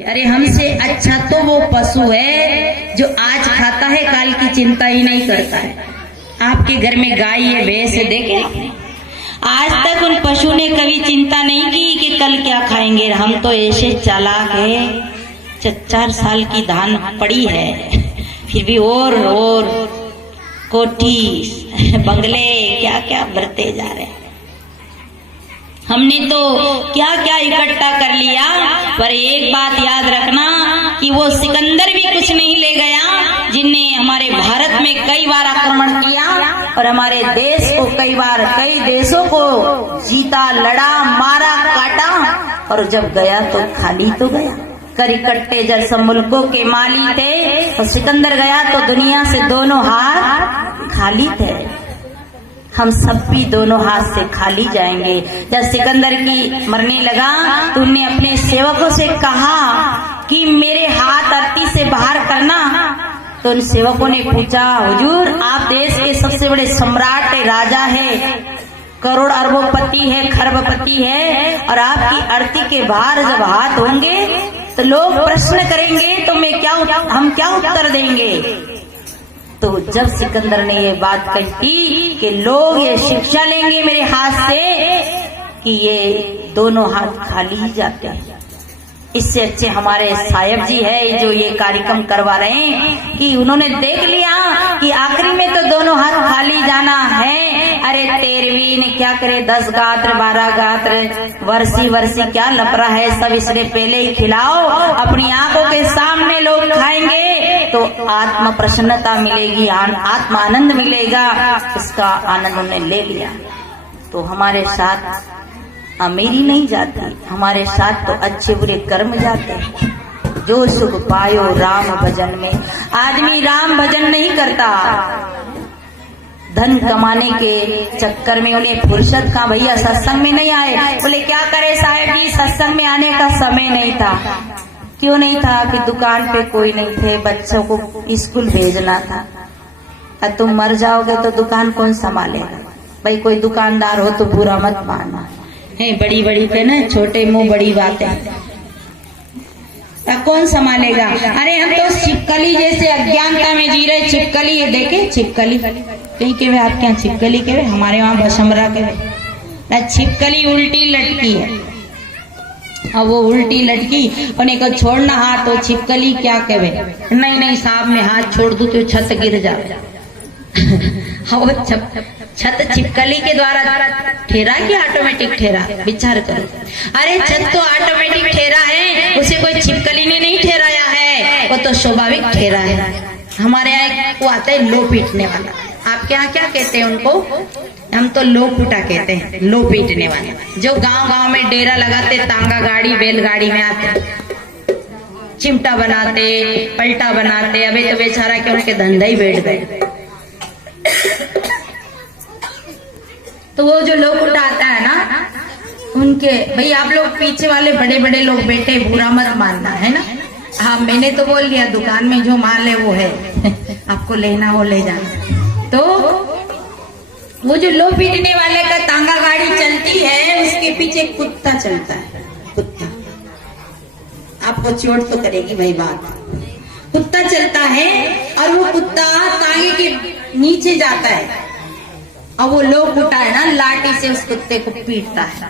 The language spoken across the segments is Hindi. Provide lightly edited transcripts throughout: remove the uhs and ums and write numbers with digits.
अरे हमसे अच्छा तो वो पशु है जो आज खाता है काल की चिंता ही नहीं करता है। आपके घर में गाय है, भैंस है, देखे आज तक उन पशु ने कभी चिंता नहीं की कि कल क्या खाएंगे। हम तो ऐसे चालाक है, 4 साल की धान पड़ी है फिर भी और कोठी बंगले क्या क्या बढ़ते जा रहे हैं। हमने तो क्या क्या इकट्ठा कर लिया, पर एक बात याद रखना कि वो सिकंदर भी कुछ नहीं ले गया जिनने हमारे भारत में कई बार आक्रमण किया और हमारे देश को कई देशों को जीता, लड़ा, मारा, काटा, और जब गया तो खाली तो गया। कर इकट्ठे जब सब मुल्कों के माली थे और सिकंदर गया तो दुनिया से दोनों हाथ खाली थे। हम सब भी दोनों हाथ से खाली जाएंगे। जब सिकंदर की मरने लगा तो उन्होंने अपने सेवकों से कहा कि मेरे हाथ अर्थी से बाहर करना। तो उन सेवकों ने पूछा, हुजूर आप देश के सबसे बड़े सम्राट है, राजा है, करोड़ अरबोपति है, खरबपति है, और आपकी अर्थी के बाहर जब हाथ होंगे तो लोग प्रश्न करेंगे तो हम क्या उत्तर देंगे। तो जब सिकंदर ने ये बात कही कि लोग ये शिक्षा लेंगे मेरे हाथ से कि ये दोनों हाथ खाली ही जाते हैं, इससे अच्छे हमारे साहेब जी है जो ये कार्यक्रम करवा रहे हैं कि उन्होंने देख लिया कि आखिरी में तो दोनों हाथ खाली जाना है। अरे 13वीं ने क्या करे, 10 गात्र 12 गात्र वर्षी क्या लपरा है, सब इसने पहले ही खिलाओ, अपनी आंखों के सामने लोग खाएंगे तो आत्म प्रसन्नता मिलेगी, आत्म आनंद मिलेगा। इसका आनंद उन्होंने ले लिया। तो हमारे साथ अमीरी नहीं जाती, हमारे साथ तो अच्छे बुरे कर्म जाते हैं। जो सुख पायो राम भजन में, आदमी राम भजन नहीं करता, धन कमाने के चक्कर में उन्हें फुर्सत का, भैया सत्संग में नहीं आए, बोले क्या करे साहेब जी, सत्संग में आने का समय नहीं था। क्यों नहीं था कि दुकान पे कोई नहीं थे, बच्चों को स्कूल भेजना था। और तुम मर जाओगे तो दुकान कौन संभालेगा। भाई कोई दुकानदार हो तो बुरा मत मानना है, बड़ी बड़ी पे ना छोटे मुंह बड़ी बातें, कौन संभालेगा। अरे हम तो छिपकली जैसे अज्ञानता में जी रहे। छिपकली ये देखे, छिपकली कहीं के वे आपके यहाँ छिपकली के वे, हमारे वहाँ बशमरा के वे। छिपकली उल्टी लटकी है, और वो उल्टी लटकी उन्हें को छोड़ना हाथ, तो छिपकली क्या कहे, नहीं साहब मैं हाथ छोड़ दूं तो छत गिर जाए। छत छिपकली के द्वारा ठहरा कि ऑटोमेटिक ठहरा, विचार करो। अरे छत तो ऑटोमेटिक ठहरा है, उसे कोई छिपकली ने नहीं ठहराया है, वो तो स्वाभाविक ठहरा है। हमारे यहाँ वो आता है लो पीटने वाला, आपके यहाँ क्या कहते हैं उनको, हम तो लो पुटा कहते हैं, लो पीटने वाला, जो गांव में डेरा लगाते, तांगा गाड़ी बैलगाड़ी में आते, चिमटा बनाते, पलटा बनाते। अबे तो बेचारा के उनके धंधा ही बैठ गए। तो वो जो लोग उठाता है ना उनके, भाई आप लोग पीछे वाले बड़े बड़े लोग बैठे, बुरा मत मानना है ना। हाँ मैंने तो बोल दिया, दुकान में जो माल है वो है, आपको लेना वो ले जाना। तो वो जो लो पीटने वाले का तांगा गाड़ी चलती है, उसके पीछे कुत्ता चलता है। कुत्ता आपको चोट तो करेगी भाई बात, कुत्ता चलता है और वो कुत्ता तांगे के नीचे जाता है और वो लोग उठा है ना लाठी से उस कुत्ते को पीटता है।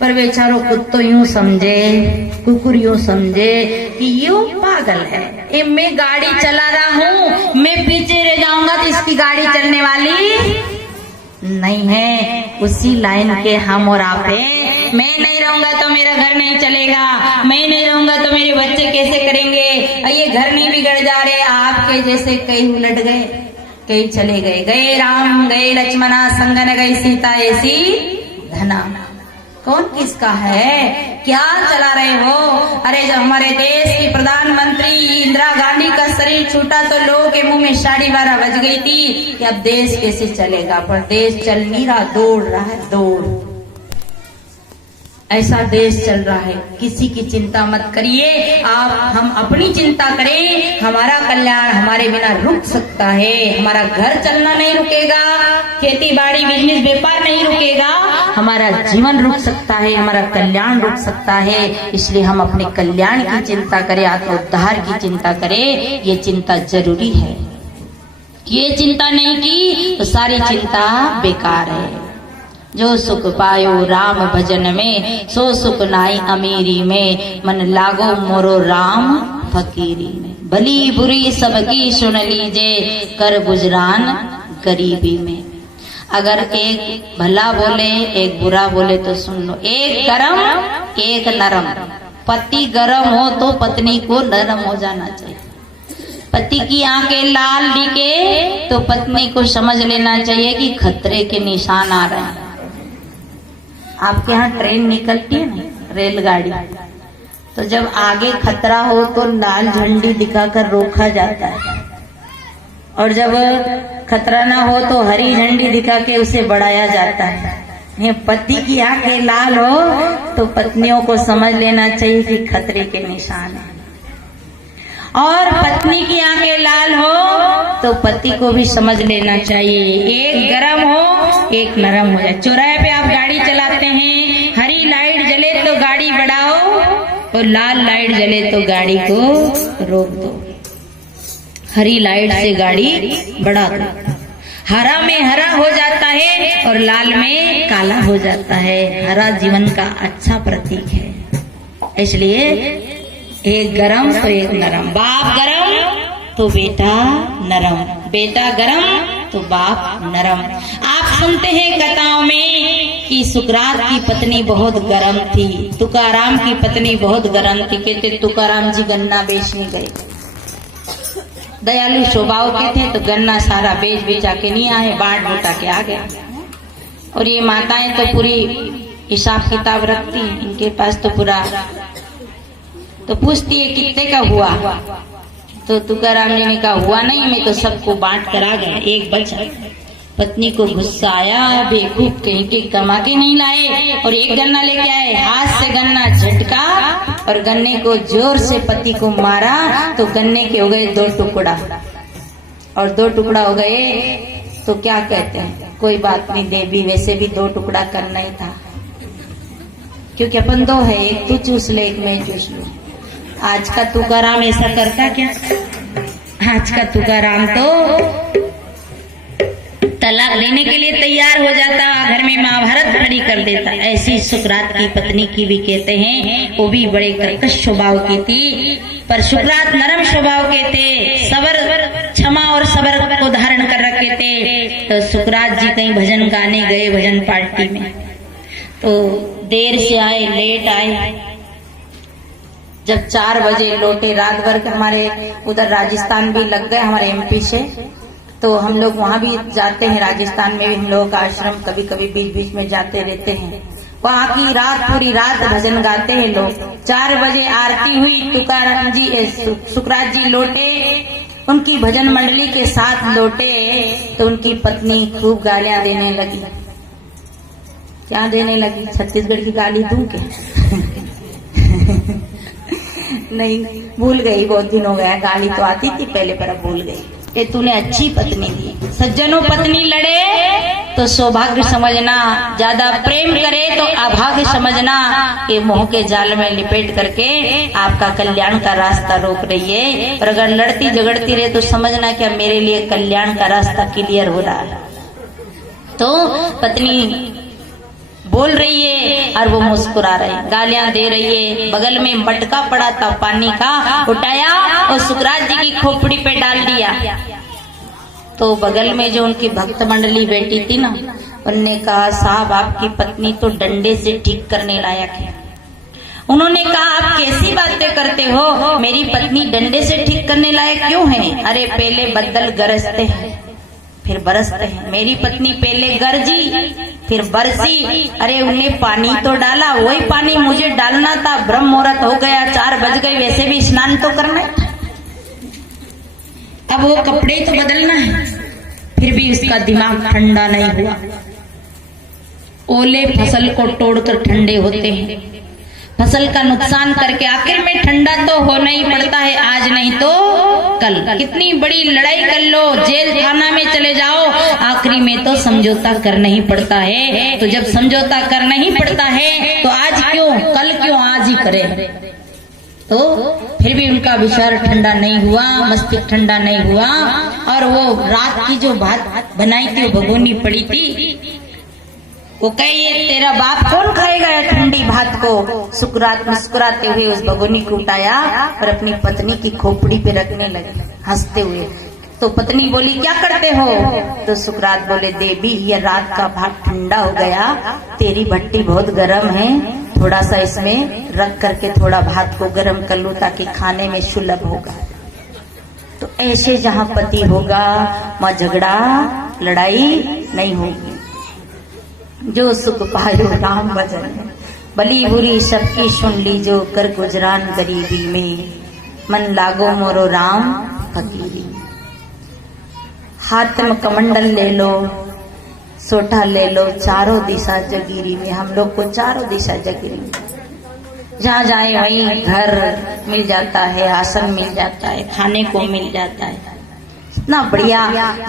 पर बेचारो कुत्तो यूं समझे, कुकुर यूं समझे कि यूं पागल है, ये मैं गाड़ी चला रहा हूँ, मैं पीछे रह जाऊंगा तो इसकी गाड़ी चलने वाली नहीं है। उसी लाइन के हम और आप हैं। मैं नहीं रहूंगा तो मेरा घर नहीं चलेगा, मैं नहीं रहूंगा तो मेरे बच्चे कैसे करेंगे, ये घर नहीं बिगड़ जा रहे। आपके जैसे कई उलट गए, कई चले गए, गए राम गए लक्ष्मणा संग न गई सीता ऐसी धना। कौन किसका है, क्या चला रहे हो। अरे जब हमारे देश की प्रधानमंत्री इंदिरा गांधी का शरीर छूटा तो लोगों के मुंह में 12:30 बज गई थी कि अब देश कैसे चलेगा, पर देश चल नहीं रहा, दौड़ रहा है, दौड़। ऐसा देश चल रहा है, किसी की चिंता मत करिए आप, हम अपनी चिंता करें। हमारा कल्याण हमारे बिना रुक सकता है, हमारा घर चलना नहीं रुकेगा, खेती बाड़ी बिजनेस व्यापार नहीं रुकेगा, हमारा जीवन रुक सकता है, हमारा कल्याण रुक सकता है। इसलिए हम अपने कल्याण की चिंता करें, आत्मोद्धार की चिंता करें, ये चिंता जरूरी है। ये चिंता नहीं की तो सारी चिंता बेकार है। जो सुख पायो राम भजन में, सो सुख नाई अमीरी में, मन लागो मोरो राम फकीरी में। भली बुरी सबकी सुन लीजे, कर गुजरान गरीबी में। अगर एक भला बोले एक बुरा बोले तो सुन लो, एक गरम एक नरम। पति गरम हो तो पत्नी को नरम हो जाना चाहिए। पति की आंखें लाल दिखे तो पत्नी को समझ लेना चाहिए कि खतरे के निशान आ रहे हैं। आपके यहाँ ट्रेन निकलती है ना, रेलगाड़ी, तो जब आगे खतरा हो तो लाल झंडी दिखाकर रोका जाता है, और जब खतरा ना हो तो हरी झंडी दिखा के उसे बढ़ाया जाता है। पति की आंखें लाल हो तो पत्नियों को समझ लेना चाहिए कि खतरे के निशान है, और पत्नी की आंखें लाल हो तो पति को भी समझ लेना चाहिए, एक गरम हो एक नरम हो जाए। चौराहे पे आप गाड़ी चलाते हैं, हरी लाइट जले तो गाड़ी बढ़ाओ और लाल लाइट जले तो गाड़ी को रोक दो। हरी लाइट से गाड़ी बढ़ा दो। हरा में हरा हो जाता है और लाल में काला हो जाता है। हरा जीवन का अच्छा प्रतीक है। इसलिए एक गरम तो एक नरम। बाप गरम तो बेटा नरम, बेटा गरम तो बाप नरम। आप सुनते हैं कथाओं में कि सुकरात की पत्नी बहुत गरम थी, तुकाराम की पत्नी बहुत गरम थी। कहते तुकाराम जी गन्ना बेचने गए, दयालु स्वभाव के थे, तो गन्ना सारा बेच बेचा के नहीं आए, बांट बटा के आ गए। और ये माताएं तो पूरी हिसाब किताब रखती, इनके पास तो पूरा, तो पूछती है कितने का हुआ, तो तुकाराम जी ने कहा हुआ नहीं, मैं तो सबको बांट कर आ गया, एक बचा। पत्नी को गुस्सा आया, बेवकूफ कहीं के कमा के नहीं लाए, और एक गन्ना लेके आए, हाथ से गन्ना झटका और गन्ने को जोर से पति को मारा, तो गन्ने के हो गए 2 टुकड़ा, और 2 टुकड़ा हो गए तो क्या कहते हैं, कोई बात नहीं देवी, वैसे भी 2 टुकड़ा करना ही था, क्योंकि अपन 2 है, एक तू चूस ले एक मैं चूस लूं। आज का तुकाराम ऐसा करता क्या? आज का तुकाराम तो तलाक देने के लिए तैयार हो जाता, घर में महाभारत खड़ी कर देता। ऐसी सुकरात की पत्नी की भी कहते हैं, वो भी बड़े कर्कश स्वभाव की थी, पर सुकरात नरम स्वभाव के थे, सबर, क्षमा और सबर को धारण कर रखे थे। तो सुकरात जी कहीं भजन गाने गए, भजन पार्टी में, तो देर से आए, लेट आए। जब 4 बजे लौटे, रात भर के हमारे उधर राजस्थान भी लग गए हमारे एमपी से, तो हम लोग वहाँ भी जाते हैं, राजस्थान में भी हम लोगों का आश्रम कभी कभी बीच बीच में जाते रहते हैं। वहाँ की रात, पूरी रात भजन गाते हैं लोग। 4 बजे आरती हुई, तुकाराम जी सुकरात जी लौटे, उनकी भजन मंडली के साथ लौटे, तो उनकी पत्नी खूब गालियां देने लगी। क्या देने लगी? छत्तीसगढ़ की गाली दूं क्या? नहीं, भूल गई, बहुत दिन हो गया, गाली तो आती थी पहले पर अब भूल गई। ये तूने अच्छी पत्नी दी। सज्जनों, पत्नी लड़े तो सौभाग्य समझना, ज्यादा प्रेम करे तो अभाग्य समझना। ये मोह के जाल में लिपेट करके आपका कल्याण का रास्ता रोक रही है, और अगर लड़ती झगड़ती रहे तो समझना क्या मेरे लिए कल्याण का रास्ता क्लियर हो रहा है। तो पत्नी बोल रही है और वो मुस्कुरा रही, गालियां दे रही है। बगल में मटका पड़ा था पानी का, उठाया और सुकरात जी की खोपड़ी पे डाल दिया। तो बगल में जो उनकी भक्त मंडली बैठी थी ना, उनने कहा साहब आपकी पत्नी तो डंडे से ठीक करने लायक है। उन्होंने कहा आप कैसी बातें करते हो, मेरी पत्नी डंडे से ठीक करने लायक क्यों है? अरे पहले बदल गरजते हैं फिर बरसते हैं, मेरी पत्नी पहले गरजी फिर बरसी। अरे उन्हें पानी तो डाला, वही पानी मुझे डालना था, ब्रह्म मुहूर्त हो गया, 4 बज गए, वैसे भी स्नान तो करना है, अब वो कपड़े तो बदलना है। फिर भी उसका दिमाग ठंडा नहीं हुआ। ओले फसल को तोड़कर ठंडे होते हैं, फसल का नुकसान करके आखिर में ठंडा तो होना ही पड़ता है, आज नहीं तो कल। कितनी बड़ी लड़ाई कर लो, जेल थाना में चले जाओ, आखिरी में तो समझौता करना ही पड़ता है। तो जब समझौता करना ही पड़ता है तो आज क्यों, कल क्यों, आज ही करे। तो फिर भी उनका विचार ठंडा नहीं हुआ, मस्तिष्क ठंडा नहीं हुआ, और वो रात की जो भात बनाई थी वो भगोनी पड़ी थी, वो कहे ये तेरा बाप कौन खाएगा ये ठंडी भात को। सुकरात मुस्कुराते हुए उस भगोनी को उठाया और अपनी पत्नी की खोपड़ी पे रखने लगे हंसते हुए। तो पत्नी बोली क्या करते हो? तो सुकरात बोले देवी ये रात का भात ठंडा हो गया, तेरी भट्टी बहुत गर्म है, थोड़ा सा इसमें रख करके थोड़ा भात को गर्म कर लूं ताकि खाने में सुलभ होगा। तो ऐसे जहाँ पति होगा वहाँ झगड़ा लड़ाई नहीं होगी। जो सुख पायो राम भजन, भली बुरी सबकी सुन लीजो, कर गुजरान गरीबी में, मन लागो मोरो राम फकीरी। हाथ में कमंडल ले लो, सोटा ले लो, चारों दिशा जगीरी में। हम लोग को चारों दिशा जगीरी में, जहाँ जाए वहीं घर मिल जाता है, आसन मिल जाता है, खाने को मिल जाता है, इतना बढ़िया।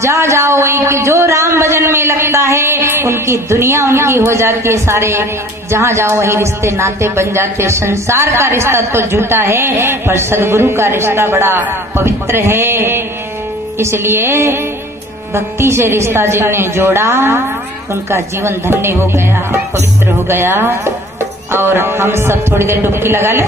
जहाँ जाओ वहीं के जो राम भजन में लगता है उनकी दुनिया उनकी हो जाती है सारे। जहाँ जाओ वहीं रिश्ते नाते बन जाते। संसार का रिश्ता तो झूठा है पर सदगुरु का रिश्ता बड़ा पवित्र है। इसलिए भक्ति से रिश्ता जिन्होंने जोड़ा उनका जीवन धन्य हो गया, पवित्र हो गया। और हम सब थोड़ी देर डुबकी लगा ले।